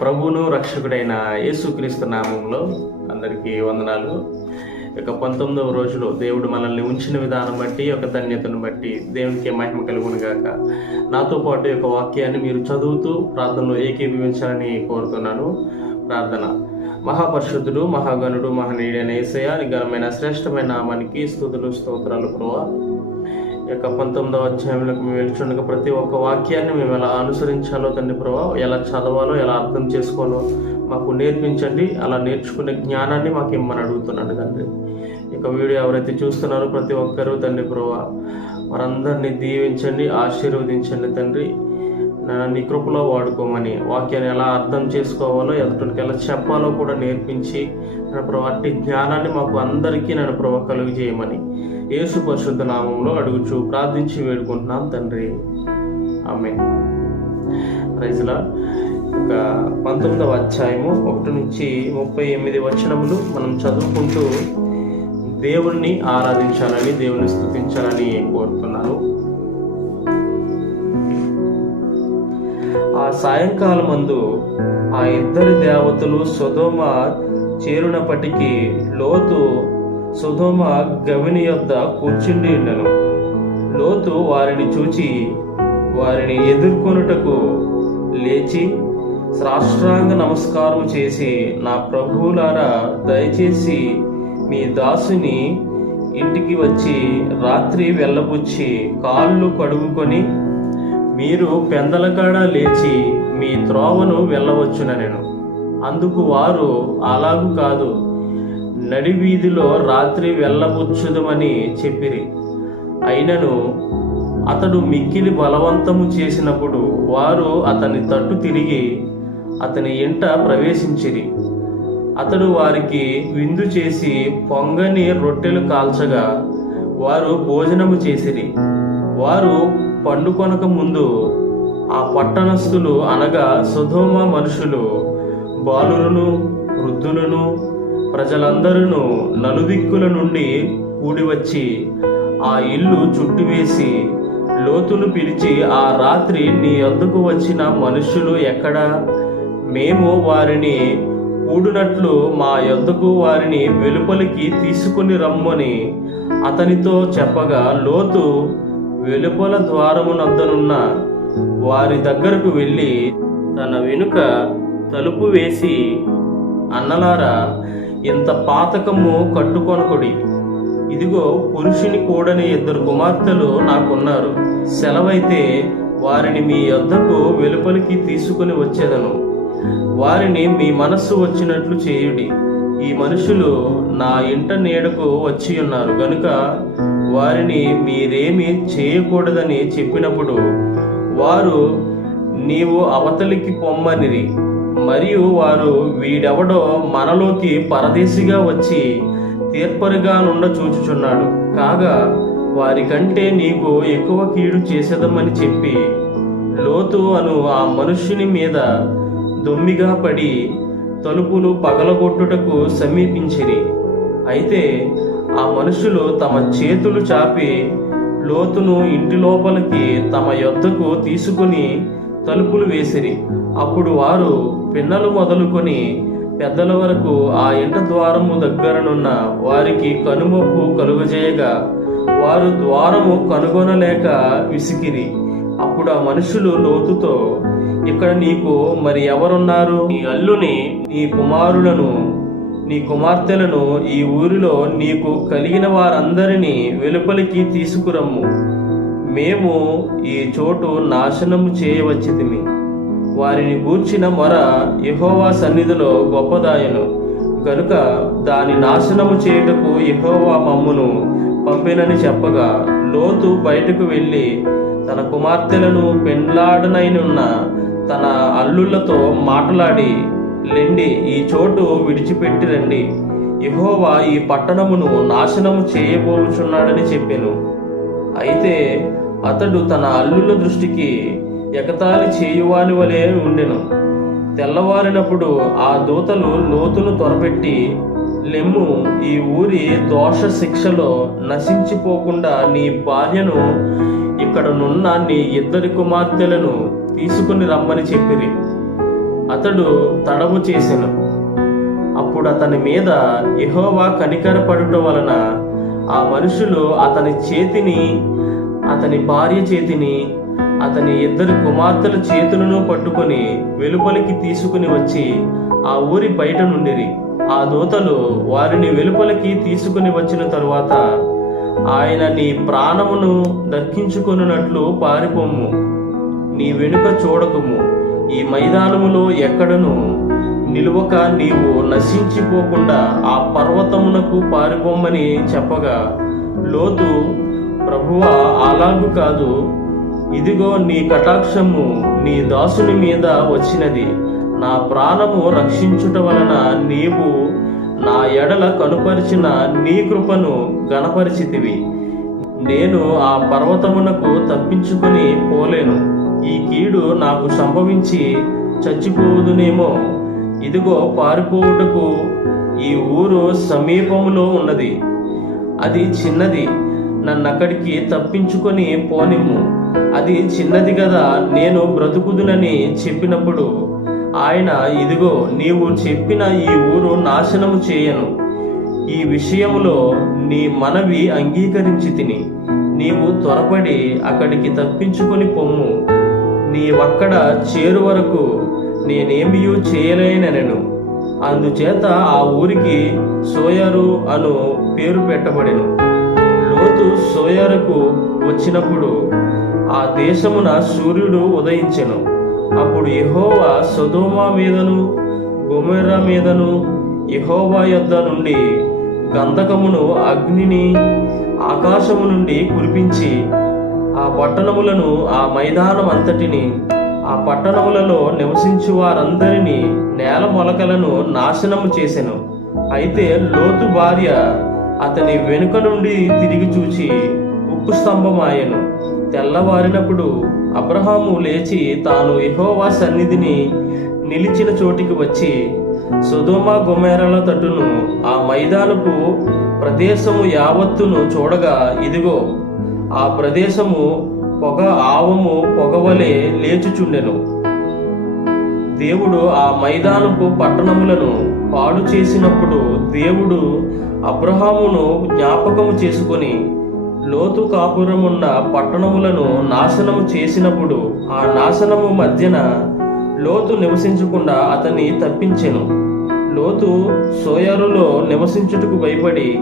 ప్రభువును రక్షకుడైన యేసుక్రీస్తు నామంలో అందరికీ వందనాలు. ఇక పంతొమ్మిదవ రోజులో దేవుడు మనల్ని ఉంచిన విధానం బట్టి ఒక ధన్యతను బట్టి దేవునికి మహిమ కలుగును గాక. నాతో పాటు యొక్క వాక్యాన్ని మీరు చదువుతూ ప్రార్థనలో ఏకీభవించాలని కోరుతున్నాను. ప్రార్థన. మహాపరిశుద్ధుడు మహాగణుడు మహనీయుడైన ఏసయ ఘనమైన శ్రేష్టమైన నామానికి స్థుతులు స్తోత్రాలు ప్రభావ యొక్క పంతొమ్మిదవ అధ్యాయంలోకి మేము వెళ్తుండగా ప్రతి ఒక్క వాక్యాన్ని మేము ఎలా అనుసరించాలో తండ్రి ప్రభా ఎలా చదవాలో ఎలా అర్థం చేసుకోవాలో మాకు నేర్పించండి. అలా నేర్చుకునే జ్ఞానాన్ని మాకు ఇమ్మని అడుగుతున్నాను తండ్రి. ఇక వీడియో ఎవరైతే చూస్తున్నారో ప్రతి ఒక్కరూ తండ్రి ప్రభా వారందరినీ దీవించండి ఆశీర్వదించండి తండ్రి. నీ కృపలో వాడుకోమని వాక్యాన్ని ఎలా అర్థం చేసుకోవాలో ఎదుటికి ఎలా చెప్పాలో కూడా నేర్పించి నన్ను ప్రభు అట్టి జ్ఞానాన్ని మాకు అందరికీ నన్ను ప్రభు కలుగు చేయమని యేసు పరిశుద్ధ నామంలో అడుగుచు ప్రార్థించి వేడుకుంటున్నాం తండ్రి. ఆమె రైజులా ఒక పంతొమ్మిదవ అధ్యాయము ఒకటి నుంచి ముప్పై ఎనిమిది వచనములు మనం చదువుకుంటూ దేవుణ్ణి ఆరాధించాలని దేవుని స్థుతించాలని కోరుతున్నాను. ఆ సాయంకాలం మందు ఆ ఇద్దరి దేవతలు సుధోమ చేరునప్పటికీ లోతు సుధోమ గవిని యొద్ద కూర్చుండి ఉండను. లోతు వారిని చూచి వారిని ఎదుర్కొనుటకు లేచి సాష్టాంగ నమస్కారం చేసి నా ప్రభువులారా దయచేసి మీ దాసుని ఇంటికి వచ్చి రాత్రి వెళ్ళబుచ్చి కాళ్ళు కడుగుకొని మీరు పెందలకాడ లేచి మీ త్రోవను వెళ్ళవచ్చున నేను అందుకు వారు అలాగూ కాదు. నడి వీధిలో రాత్రి వెళ్ళబుచ్చుదమని చెప్పిరి. అయినను అతడు మిక్కిలి బలవంతము చేసినప్పుడు వారు అతని తట్టు తిరిగి అతని ఇంట ప్రవేశించిరి. అతడు వారికి విందు చేసి పొంగని రొట్టెలు కాల్చగా వారు భోజనము చేసిరి. వారు పండుకొనక ముందు ఆ పట్టణస్థులు అనగా సుధోమ మనుషులు బాలులను వృద్ధులను ప్రజలందరూ నలుదిక్కుల నుండి కూడివచ్చి ఆ ఇల్లు చుట్టువేసి లోతును పిలిచి ఆ రాత్రి నీ అందుకు వచ్చిన మనుషులు ఎక్కడా? మేము వారిని కూడినట్లు మా యొద్దకు వారిని వెలుపలికి తీసుకుని రమ్మని అతనితో చెప్పగా లోతు వెలుపల ద్వారమునందనున్న వారి దగ్గరకు వెళ్ళి తన వెనుక తలుపు వేసి అన్నలారా ఇంత పాతకము కట్టుకొనకొడి. ఇదిగో పురుషుని కూడని ఇద్దరు కుమార్తెలు నాకున్నారు. సెలవైతే వారిని మీ యొద్దకు వెలుపలికి తీసుకుని వచ్చేదను. వారిని మీ మనస్సు వచ్చినట్లు చేయుడి. ఈ మనుషులు నా ఇంట నీడకు వచ్చి ఉన్నారు. గనుక వారిని మీరేమి చేయకూడదని చెప్పినప్పుడు వారు నీవు అవతలికి పొమ్మనిరి. మరియు వారు వీడెవడో మనలోకి పరదేశిగా వచ్చి తీర్పరిగా నుండ చూచుచున్నాడు. కాగా వారికంటే నీకు ఎక్కువ కీడు చేసేదమని చెప్పి లోతు అను ఆ మనుష్యుని మీద దొమ్మిగా పడి తలుపులు పగలగొట్టుటకు సమీపించిరి. అయితే ఆ మనుషులు తమ చేతులు చాపి లోతును ఇంటి లోపలికి తమ యొద్దకు తీసుకుని తలుపులు వేసిరి. అప్పుడు వారు పిన్నలు మొదలుకొని పెద్దల వరకు ఆ ఇంట ద్వారము దగ్గరనున్న వారికి కనుమొప్పు కలుగజేయగా వారు ద్వారము కనుగొనలేక విసికిరి. అప్పుడు ఆ మనుషులు లోతుతో ఇక్కడ నీకు మరి ఎవరున్నారు? నీ అల్లుని నీ కుమారులను నీ కుమార్తెలను ఈ ఊరిలో నీకు కలిగిన వారందరినీ వెలుపలికి తీసుకురమ్ము. మేము ఈ చోటు నాశనం చేయవచ్చితిమి. వారిని గూర్చిన మొర యహోవా సన్నిధిలో గొప్పదాయను. గనుక దాని నాశనము చేయుటకు యహోవా మమ్మును పంపినని చెప్పగా లోతు బయటకు వెళ్ళి తన కుమార్తెలను పెండ్లాడనైనున్న తన అల్లులతో మాట్లాడి లెండి ఈ చోటు విడిచిపెట్టి రండి. యహోవా ఈ పట్టణమును నాశనము చేయబోచున్నాడని చెప్పాను. అయితే అతడు తన అల్లుల దృష్టికి ఎగతాళి చేయువాని వలె ఉండెను. తెల్లవారినప్పుడు ఆ దూతలు లోతును త్వరపెట్టి లెమ్ము ఈ ఊరి దోష శిక్షలో నశించిపోకుండా నీ భార్యను ఇక్కడనున్న నీ ఇద్దరి కుమార్తెలను తీసుకుని రమ్మని చెప్పిరి. అతడు తడవు చేసెను. అప్పుడు అతని మీద యెహోవా కనికరపడుట వలన ఆ మనుషులు అతని చేతిని అతని భార్య చేతిని అతని ఇద్దరు కుమార్తెల చేతులను పట్టుకొని వెలుపలికి తీసుకుని వచ్చి ఆ ఊరి బయట నుండిరి. ఆ దూతలు వారిని వెలుపలికి తీసుకుని వచ్చిన తరువాత ఆయన నీ ప్రాణమును దక్కించుకొనున్నట్లు పారిపోము నీ వెనుక చూడకము. ఈ మైదానములో ఎక్కడను నిలువక నీవు నశించిపోకుండా ఆ పర్వతమునకు పారిపోమ్మని చెప్పగా లోతు ప్రభువ అలాగు కాదు. ఇదిగో నీ కటాక్షము నీ దాసుని మీద వచ్చినది. నా ప్రాణము రక్షించుట వలన నీవు నా ఎడల కనుపరిచిన నీ కృపను గణపరిచితివి నేను ఆ పర్వతమునకు తప్పించుకుని పోలేను. ఈ కీడు నాకు సంభవించి చచ్చిపోదునేమో. ఇదిగో పారిపోవుటకు ఈ ఊరు సమీపములో ఉన్నది. అది చిన్నది. నన్ను అక్కడికి తప్పించుకొని పోనిమ్ము. అది చిన్నది కదా నేను బ్రతుకుదునని చెప్పినప్పుడు ఆయన ఇదిగో నీవు చెప్పిన ఈ ఊరు నాశనము చేయను. ఈ విషయంలో నీ మనవి అంగీకరించి తిని నీవు త్వరపడి అక్కడికి తప్పించుకొని పొమ్ము. నీవక్కడ చేరు వరకు నేనేమియూ చేయలేనెను అందుచేత ఆ ఊరికి సోయరు అను పేరు పెట్టబడెను. లోతు సోయరుకు వచ్చినప్పుడు ఆ దేశమున సూర్యుడు ఉదయించెను. అప్పుడు యెహోవా సొదోమా మీదను గొమెర్రా మీదను యెహోవా యొద్ద నుండి గంధకమును అగ్నిని ఆకాశము నుండి కురిపించి ఆ పట్టణములను ఆ మైదానం అంతటిని ఆ పట్టణములలో నివసించు వారందరినీ నేల మొలకలను నాశనము చేసెను. అయితే లోతు భార్య అతని వెనుక నుండి తిరిగి చూచి ఉక్కు స్తంభమాయను తెల్లవారినప్పుడు అబ్రహాము లేచి తాను ఎహోవా సన్నిధిని నిలిచిన చోటికి వచ్చి సుధోమ గుమేరల తట్టును ఆ మైదానపు ప్రదేశము యావత్తును చూడగా ఇదిగో ఆ ప్రదేశము పొగ ఆవము పొగవలే లేచుచుండెను. దేవుడు ఆ మైదానపు పట్టణములను పాడు చేసినప్పుడు దేవుడు అబ్రహామును జ్ఞాపకము చేసుకొని లోతు కాపురమున్న పట్టణములను నాశనము చేసినప్పుడు ఆ నాశనము మధ్యన లోతు నివసించకుండా అతన్ని తప్పించెను. లోతు సోయరులో నివసించుటకు భయపడి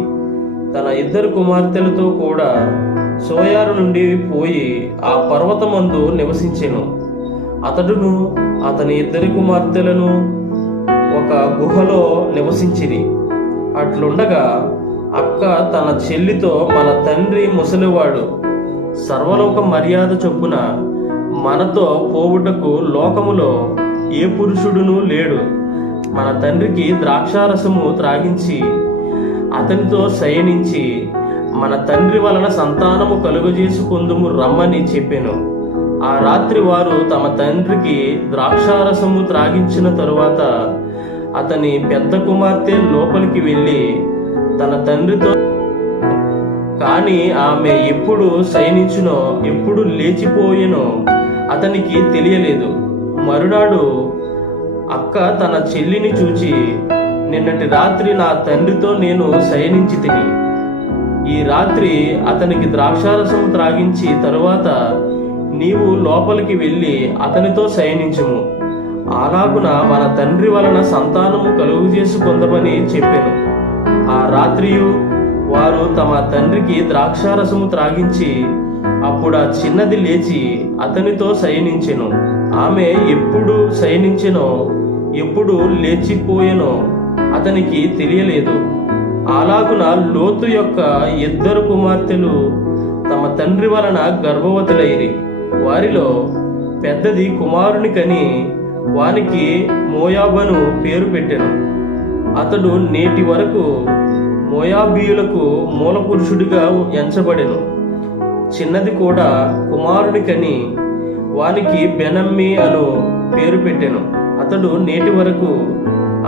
తన ఇద్దరు కుమార్తెలతో కూడా సోయారు నుండి పోయి ఆ పర్వతమందు నివసించెను. అతడును అతని ఇద్దరి కుమార్తెలను ఒక గుహలో నివసించిరి. అట్లుండగా అక్క తన చెల్లితో మన తండ్రి ముసలివాడు సర్వలోక మర్యాద చొప్పున మనతో పోవుటకు లోకములో ఏ పురుషుడును లేడు. మన తండ్రికి ద్రాక్షారసము త్రాగించి అతనితో శయనించి మన తండ్రి వలన సంతానము కలుగజేసుకుందుము రమ్మని చెప్పాను. ఆ రాత్రి వారు తమ తండ్రికి ద్రాక్షారసము త్రాగించిన తరువాత అతని పెద్ద కుమార్తె లోపలికి వెళ్ళి తన తండ్రితో కానీ ఆమె ఎప్పుడు శయనించునో ఎప్పుడు లేచిపోయెనో అతనికి తెలియలేదు. మరునాడు అక్క తన చెల్లిని చూచి నిన్నటి రాత్రి నా తండ్రితో నేను శయనించి తిని. ఈ రాత్రి అతనికి ద్రాక్షారసం త్రాగించి తరువాత నీవు లోపలికి వెళ్ళి అతనితో శయనించము. అలాగున మన తండ్రి వలన సంతానము కలుగు చేసుకొందమని చెప్పాను. ఆ రాత్రియు వారు తమ తండ్రికి ద్రాక్షారసము త్రాగించి అప్పుడు ఆ చిన్నది లేచి అతనితో శయనించెను. ఆమె ఎప్పుడు శయనించెనో ఎప్పుడు లేచిపోయెనో అతనికి తెలియలేదు. అలాగున లోతు యొక్క ఇద్దరు కుమార్తెలు తమ తండ్రి వలన గర్భవతులైరి. వారిలో పెద్దది కుమారుని కని వానికి మోయాబను పేరు పెట్టాను. అతడు నేటి వరకు మోయాబీయులకు మూలపురుషుడిగా ఎంచబడెను. చిన్నది కూడా కుమారుడికని వానికి బెనమ్మి అను పేరు పెట్టాను. అతడు నేటి వరకు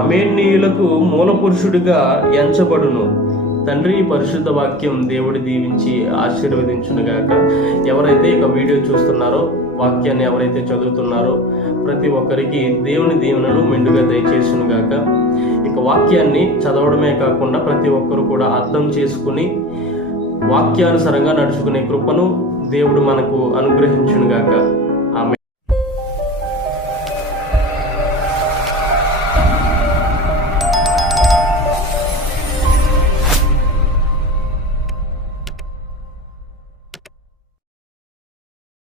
అమేన్నీయులకు మూలపురుషుడిగా ఎంచబడును. తండ్రి పరిశుద్ధ వాక్యం దేవుడి దీవించి ఆశీర్వదించునుగాక. ఎవరైతే ఇక వీడియో చూస్తున్నారో వాక్యాన్ని ఎవరైతే చదువుతున్నారో ప్రతి ఒక్కరికి దేవుని దీవెనలు మెండుగా దయచేసునుగాక ఇక వాక్యాన్ని చదవడమే కాకుండా ప్రతి ఒక్కరు కూడా అర్థం చేసుకుని వాక్యానుసారంగా నడుచుకునే కృపను దేవుడు మనకు అనుగ్రహించునుగాక